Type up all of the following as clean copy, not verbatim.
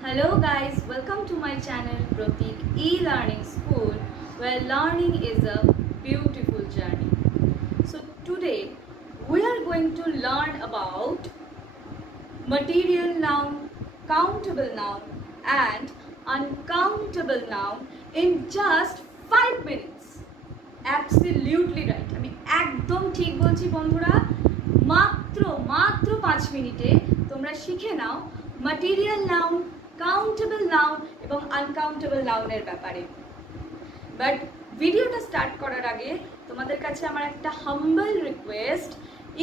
Hello guys, welcome to my channel Pratik E-Learning School, where learning is a beautiful journey. So today we are going to learn about material noun, countable noun and uncountable noun in just 5 minutes. Absolutely right. আমি একদম ঠিক বলছি বন্ধুরা, মাত্র 5 মিনিটে তোমরা শিখে নাও material noun, countable noun এবং আনকাউন্টেবল নাউনের ব্যাপারে। বাট ভিডিওটা স্টার্ট করার আগে তোমাদের কাছে আমার একটা humble request,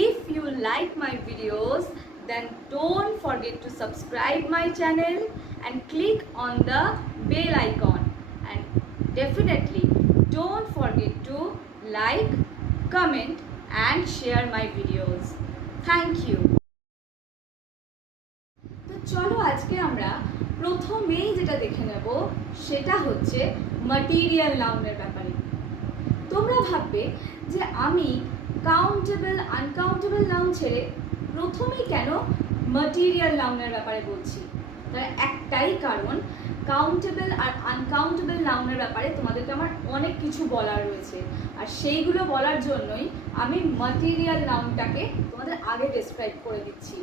if you like my videos then don't forget to subscribe my channel and click on the bell icon, and definitely don't forget to like, comment and share my videos. Thank you. তো চলো আজকে আমরা প্রথমেই যেটা দেখে নেব সেটা হচ্ছে ম্যাটেরিয়াল নাউনের ব্যাপারে। তোমরা ভাববে যে আমি কাউন্টেবল আনকাউন্টেবল নাউন ছেড়ে প্রথমেই কেন ম্যাটেরিয়াল নাউনের ব্যাপারে বলছি। তার একটাই কারণ, কাউন্টেবল আর আনকাউন্টেবল নাউনের ব্যাপারে তোমাদেরকে আমার অনেক কিছু বলার রয়েছে, আর সেইগুলো বলার জন্যই আমি ম্যাটেরিয়াল নাউনটাকে তোমাদের আগে ডেসক্রাইব করে দিচ্ছি।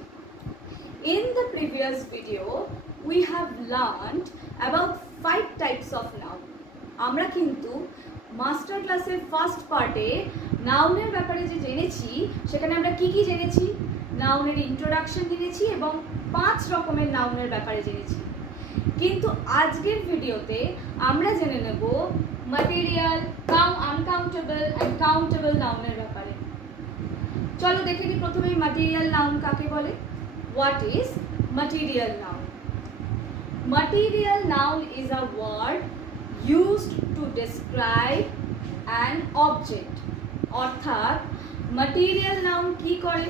In the previous video, we have learned about 5 types of noun. আমরা কিন্তু মাস্টার ক্লাসের ফার্স্ট পার্টে নাউনের ব্যাপারে যে জেনেছি, সেখানে আমরা কি কি জেনেছি? নাউনের ইন্ট্রোডাকশন জেনেছি এবং 5 রকমের নাউনের ব্যাপারে জেনেছি। কিন্তু আজকের ভিডিওতে আমরা জেনে নেব ম্যাটেরিয়াল, আনকাউন্টেবল অ্যান্ড কাউন্টেবল নাউনের ব্যাপারে। চলো দেখে নিই প্রথমেই ম্যাটেরিয়াল নাউন কাকে বলে। What is material noun? Material noun is a word used to describe an object. অর্থাৎ material noun কি করে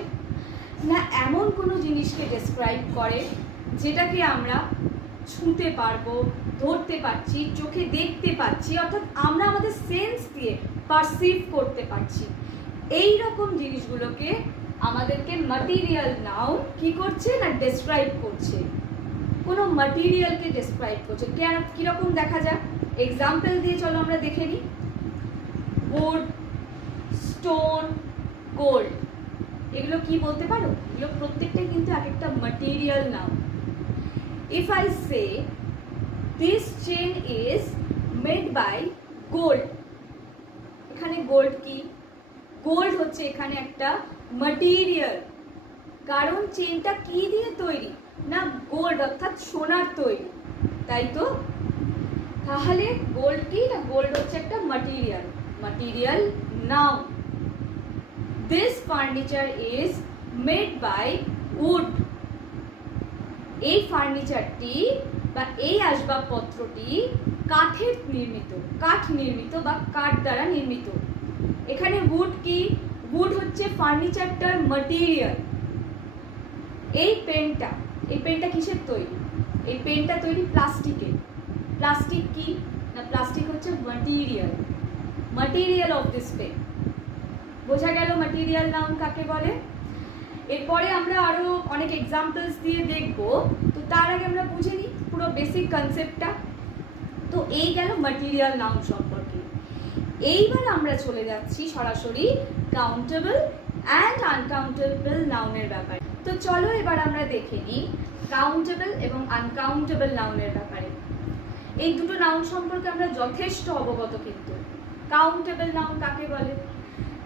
না, এমন কোনো জিনিসকে ডেসক্রাইব করে যেটাকে আমরা ছুঁতে পারবো, ধরতে পারছি, চোখে দেখতে পাচ্ছি, অর্থাৎ আমরা আমাদের সেন্স দিয়ে পারসিভ করতে পারছি। এই রকম জিনিসগুলোকে আমাদেরকে ম্যাটেরিয়াল নাউন কি করছে না, ডেসক্রাইব করছে। কোনো ম্যাটেরিয়ালকে ডেসক্রাইব করছে। কিরকম দেখা যাক, এক্সাম্পল দিয়ে চলো আমরা দেখে নিই। উড, স্টোন, গোল্ড, এগুলো কি বলতে পারো? এগুলো প্রত্যেকটাই কিন্তু এক একটা material noun. If I say this chain is made by gold, এখানে গোল্ড কি? গোল্ড হচ্ছে এখানে একটা ম্যাটেরিয়াল, কারণ চেনটা কি দিয়ে তৈরি না, গোল্ড অর্থাৎ সোনার তৈরি, তাই তো? তাহলে গোল্ড কি না, গোল্ড হচ্ছে একটা material noun. This furniture is made by wood, এই ফার্নিচারটি বা এই আসবাবপত্রটি কাঠ নির্মিত বা কাঠ দ্বারা নির্মিত। এখানে উড কি? উড হচ্ছে ফার্নিচারটার ম্যাটেরিয়াল। এই পেনটা কিসের তৈরি? এই পেনটা তৈরি প্লাস্টিকের। প্লাস্টিক কি না, প্লাস্টিক হচ্ছে ম্যাটেরিয়াল অফ দিস পেন। বোঝা গেল ম্যাটেরিয়াল নাউন কাকে বলে। এরপরে আমরা আরো অনেক এক্সাম্পলস দিয়ে দেখব, তো তার আগে আমরা বুঝে নিই পুরো বেসিক কনসেপ্টটা। তো এই গেল ম্যাটেরিয়াল নাউন সম্পর্কে। এইবার আমরা চলে যাচ্ছি সরাসরি কাউন্টেবল অ্যান্ড আনকাউন্টেবল নাউনের ব্যাপারে। তো চলো এবার আমরা দেখে নিই কাউন্টেবল এবং আনকাউন্টেবল নাউনের ব্যাপারে। এই দুটো নাউন সম্পর্কে আমরা যথেষ্ট অবগত, কিন্তু কাউন্টেবল নাউন কাকে বলে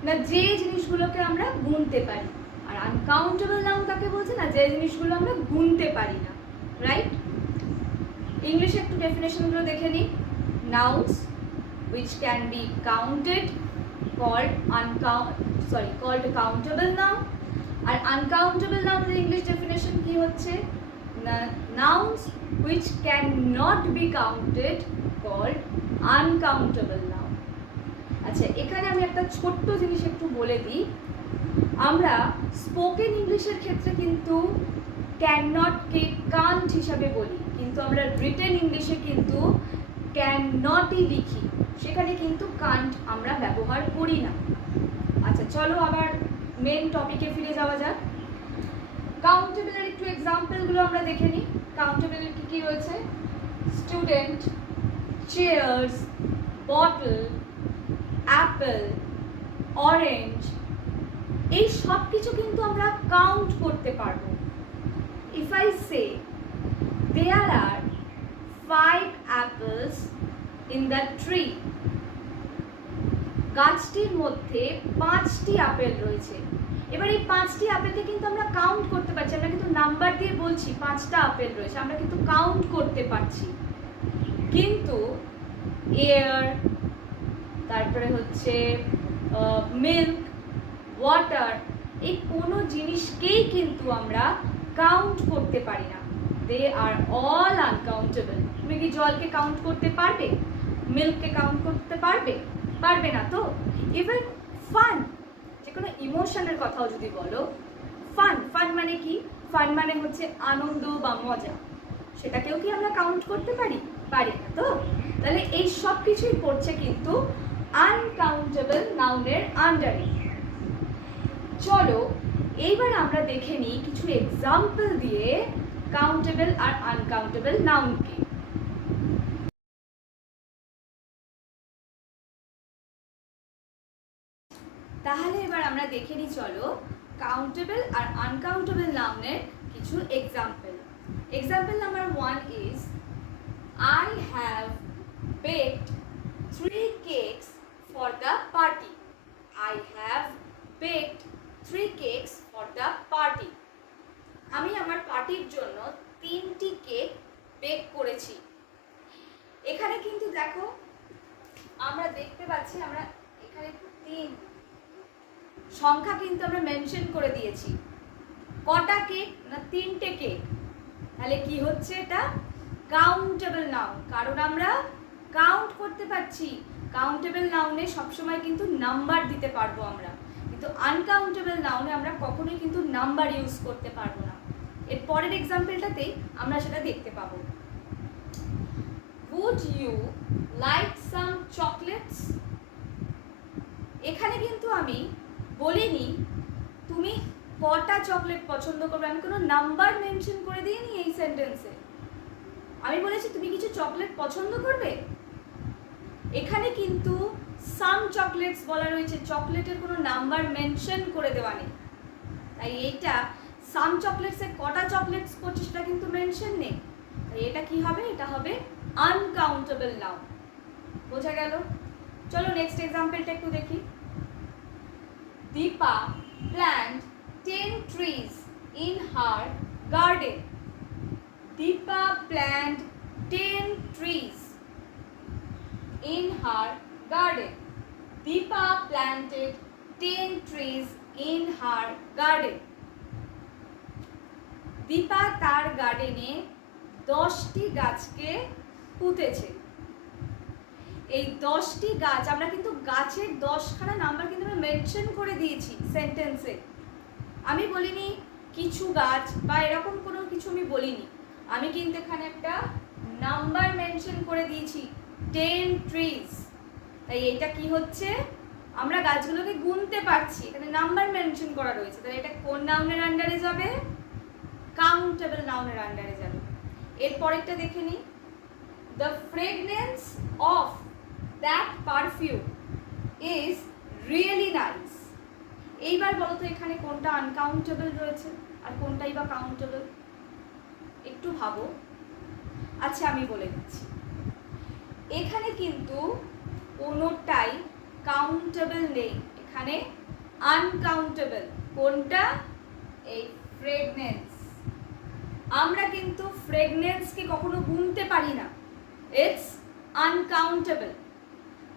না, যে জিনিসগুলোকে আমরা গুনতে পারি, আর আনকাউন্টেবল নাউন কাকে বলছে না, যে জিনিসগুলো আমরা গুনতে পারি না, রাইট? ইংলিশে একটু ডেফিনেশনগুলো দেখে নিই। Nouns which can be counted called countable noun, আর uncountable noun এর ইংলিশ ডেফিনেশন কি হচ্ছে না, nouns which cannot be counted called uncountable noun। আচ্ছা, এখানে আমি একটা ছোট্ট জিনিস একটু বলে দিই। আমরা স্পোকেন ইংলিশের ক্ষেত্রে কিন্তু ক্যান নট কে কান্ট হিসাবে বলি, কিন্তু আমরা রিটেন ইংলিশে কিন্তু ক্যান নটই লিখি, সেখানে কিন্তু কান্ট আমরা ব্যবহার করি না। আচ্ছা চলো আবার মেন টপিকে ফিরে যাওয়া যাক। কাউন্টেবলের একটু এক্সাম্পলগুলো আমরা দেখে নিই। কাউন্টেবল কি কি রয়েছে? Student, chairs, bottle, apple, orange, এই সব কিছু কিন্তু আমরা কাউন্ট করতে পারবো। If I say there are 5 apples in the tree, গাছটির মধ্যে 5টি আপেল রয়েছে। এবার এই 5টি আপেলকে কিন্তু আমরা কাউন্ট করতে পারছি, আমরা কিন্তু নাম্বার দিয়ে বলছি 5টা আপেল রয়েছে, আমরা কিন্তু কাউন্ট করতে পারছি। কিন্তু এয়ার, তারপরে হচ্ছে মিল্ক, ওয়াটার, এই কোনো জিনিসকেই কিন্তু আমরা কাউন্ট করতে পারি না। দে আর অল আনকাউন্টেবল। তুমি কি জলকে কাউন্ট করতে পারবে? মিল্ককে কাউন্ট করতে পারবে? পারবে না তো। ইভেন ফান, যে কোনো ইমোশনের কথাও যদি বলো, ফান, ফান মানে কি? ফান মানে হচ্ছে আনন্দ বা মজা, সেটাকেও কি আমরা কাউন্ট করতে পারি? পারি না তো। তাহলে এই সব কিছুই পড়ছে কিন্তু আনকাউন্টেবল নাউনের আন্ডারে। চলো এইবার আমরা দেখে নিই কিছু এক্সাম্পল দিয়ে কাউন্টেবল আর আনকাউন্টেবল নাউনকে। তাহলে এবার আমরা দেখে নিই চলো কাউন্টেবল আর আনকাউন্টেবল নাউনের কিছু example. Example number 1 is I have baked 3 cakes for the party. I have baked 3 cakes for the party. আমি আমার পার্টির জন্য 3টি কেক বেক করেছি। এখানে কিন্তু দেখো আমরা দেখতে পাচ্ছি, আমরা এখানে 3 সংখ্যা কিন্তু আমরা মেনশন করে দিয়েছি। কটা কেক? না 3টে কেক। তাহলে কি হচ্ছে? এটা কাউন্টেবল নাউন, কারণ আমরা কাউন্ট করতে পারছি। কাউন্টেবল নাউনে সবসময় কিন্তু নাম্বার দিতে পারবো আমরা, কিন্তু আনকাউন্টেবল নাউনে আমরা কখনোই কিন্তু নাম্বার ইউজ করতে পারবো না। এর পরের এক্সাম্পলটাতেই আমরা সেটা দেখতে পাবো। Would you like some chocolates? এখানে কিন্তু আমি বলিনি তুমি কটা চকলেট পছন্দ করবে, আমি কোনো নাম্বার মেনশন করে দিইনি এই সেন্টেন্সে। আমি বলেছি তুমি কিছু চকলেট পছন্দ করবে। এখানে কিন্তু সাম চকলেটস বলা রয়েছে, চকলেটের কোনো নাম্বার মেনশন করে দেওয়া নেই। তাই এইটা সাম চকলেটসে কটা চকলেটস পড়ছে সেটা কিন্তু মেনশন নেই। তাই এটা কি হবে? এটা হবে আনকাউন্টেবল নাউন। বোঝা গেল? চলো নেক্সট এক্সাম্পলটা একটু দেখি। Dipa plant 10 trees in her garden. Deepa planted 10 trees in her garden. Deepa planted 10 trees in her garden. Dipa তার গার্ডেনে 10টি গাছকে পুঁতেছে। এই 10টি গাছ, আমরা কিন্তু গাছের 10খানা নাম্বার কিন্তু আমরা মেনশন করে দিয়েছি সেন্টেন্সে। আমি বলিনি কিছু গাছ বা এরকম কোনো কিছু আমি বলিনি, আমি কিন্তু এখানে একটা নাম্বার মেনশন করে দিয়েছি 10 trees। তাই এটা কি হচ্ছে? আমরা গাছগুলোকে গুনতে পারছি, এখানে নাম্বার মেনশন করা রয়েছে। তাহলে এটা কোন নাউনের আন্ডারে যাবে? কাউন্টেবল নাউনের আন্ডারে যাবে। এরপরেরটা দেখে নিই। The fragrance of that perfume is really nice. এইবার বলো তো এখানে কোনটা আনকাউন্টেবল রয়েছে আর কোনটাই বা কাউন্টেবল? একটু ভাবো। আচ্ছা আমি বলে দিচ্ছি, এখানে কিন্তু কোনোটাই কাউন্টেবল নেই, এখানে আনকাউন্টেবল। কোনটা? এই ফ্রেগনেন্স। আমরা কিন্তু ফ্রেগনেন্সকে কখনো গুনতে পারি না, ইটস আনকাউন্টেবল।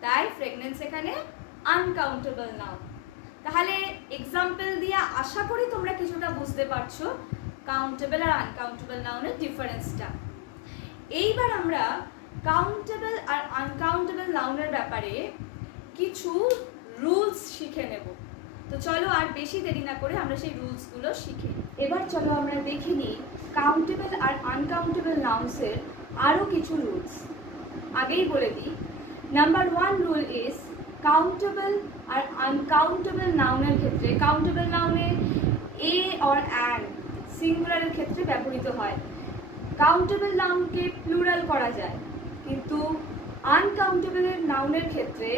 তাই ফ্রেগনেন্স এখানে আনকাউন্টেবল নাউন। তাহলে এক্সাম্পল দিয়ে আশা করি তোমরা কিছুটা বুঝতে পারছো কাউন্টেবল আর আনকাউন্টেবল নাউনের ডিফারেন্সটা। এইবার আমরা কাউন্টেবল আর আনকাউন্টেবল নাউনের ব্যাপারে কিছু রুলস শিখে নেব। তো চলো আর বেশি দেরি না করে আমরা সেই রুলসগুলো শিখে নিই। এবার চলো আমরা দেখে নিই কাউন্টেবল আর আনকাউন্টেবল নাউন্সের আরও কিছু রুলস। আগেই বলে দিই, নাম্বার 1 রুল ইজ কাউন্টেবল আর আনকাউন্টেবল নাউনের ক্ষেত্রে, কাউন্টেবল নাউনে এ অর অ্যান্ড সিঙ্গুলারের ক্ষেত্রে ব্যবহৃত হয়। কাউন্টেবল নাউনকে প্লুরাল করা যায়, কিন্তু আনকাউন্টেবল নাউনের ক্ষেত্রে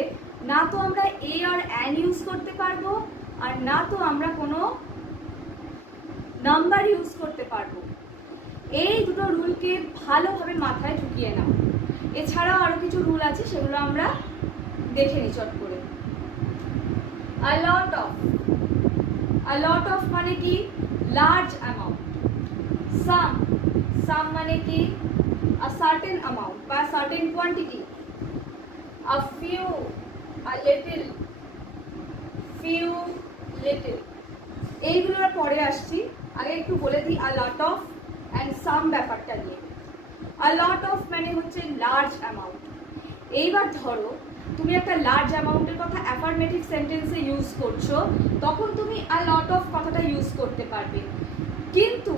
না তো আমরা এ আর অ্যান ইউজ করতে পারবো, আর না তো আমরা কোনো নাম্বার ইউজ করতে পারবো। এই দুটো রুলকে ভালোভাবে মাথায় ঢুকিয়ে নাও। এছাড়াও আরো কিছু রুল আছে, সেগুলো আমরা দেখে নিই চট করে। a lot of মানে কি লার্জ অ্যামাউন্ট, some মানে কি a certain amount বা certain quantity, a few, a little, এইগুলোর পরে আসছি। আগে একটু বলে দিই a lot of and some ব্যাপারটা নিয়ে। a lot of মানে হচ্ছে লার্জ অ্যামাউন্ট। এইবার ধরো তুমি একটা লার্জ অ্যামাউন্টের কথা অ্যাফার্মেটিভ সেন্টেন্সে ইউজ করছো, তখন তুমি a lot of কথাটা ইউজ করতে পারবে। কিন্তু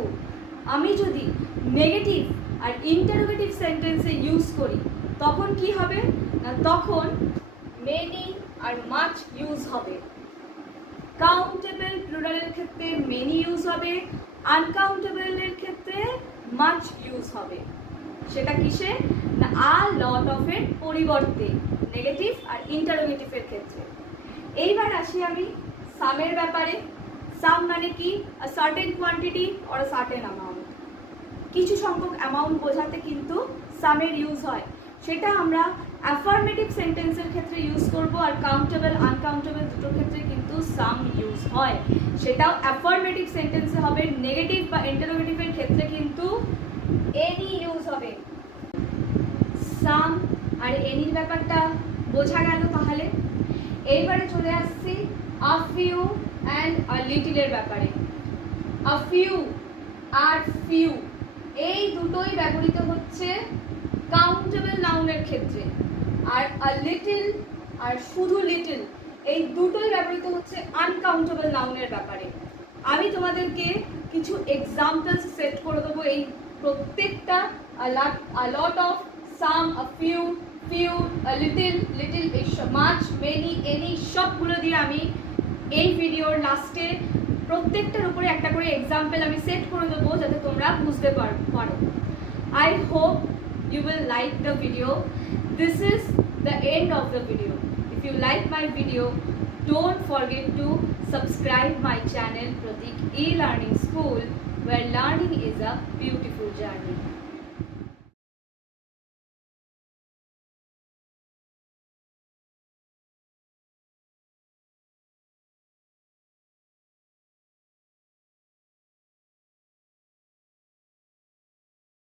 আমি যদি নেগেটিভ আর ইন্টারোগেটিভ সেন্টেন্সে ইউজ করি, তখন কি হবে না, তখন মেনি আর মাচ ইউজ হবে। কাউন্টেবল প্লুরালের ক্ষেত্রে মেনি ইউজ হবে, আনকাউন্টেবলের ক্ষেত্রে মাচ ইউজ হবে। সেটা কিসে না আ লট অফ এর পরিবর্তে নেগেটিভ আর ইন্টারোগেটিভের ক্ষেত্রে। এইবার আসি আমি সামের ব্যাপারে। সাম মানে কি a certain quantity or a certain amount, কিছু সংখ্যক অ্যামাউন্ট বোঝাতে কিন্তু সামের ইউজ হয়। সেটা আমরা অ্যাফার্মেটিভ সেন্টেন্সের ক্ষেত্রে ইউজ করব, আর কাউন্টেবল আনকাউন্টেবল দুটোর ক্ষেত্রে কিন্তু সাম ইউজ হয়। সেটাও অ্যাফার্মেটিভ সেন্টেন্সে হবে, নেগেটিভ বা ইন্টারোগেটিভের ক্ষেত্রে কিন্তু এনি ইউজ হবে। সাম আর এনির ব্যাপারটা বোঝা গেল। তাহলে এইবারে চলে আসছি a few and a little এর ব্যাপারে। a few আর few এই দুটোই ব্যবহৃত হচ্ছে কাউন্টেবল নাউনের ক্ষেত্রে, আর a little আর শুধু লিটল এই দুটোই ব্যবহৃত হচ্ছে আনকাউন্টেবল নাউনের ব্যাপারে। আমি তোমাদেরকে কিছু এক্সাম্পলস সেট করে দেবো এই প্রত্যেকটা a lot of, some, a few, a little, এই much, many, any সবগুলো দিয়ে আমি এই ভিডিওর লাস্টে প্রত্যেকটার উপরে একটা করে এক্সাম্পল আমি সেট করে দেবো, যাতে তোমরা বুঝতে পারো। I hope you will like the video. This is the end of the video. If you like my video, don't forget to subscribe my channel Pratik E-Learning School, where learning is a beautiful journey.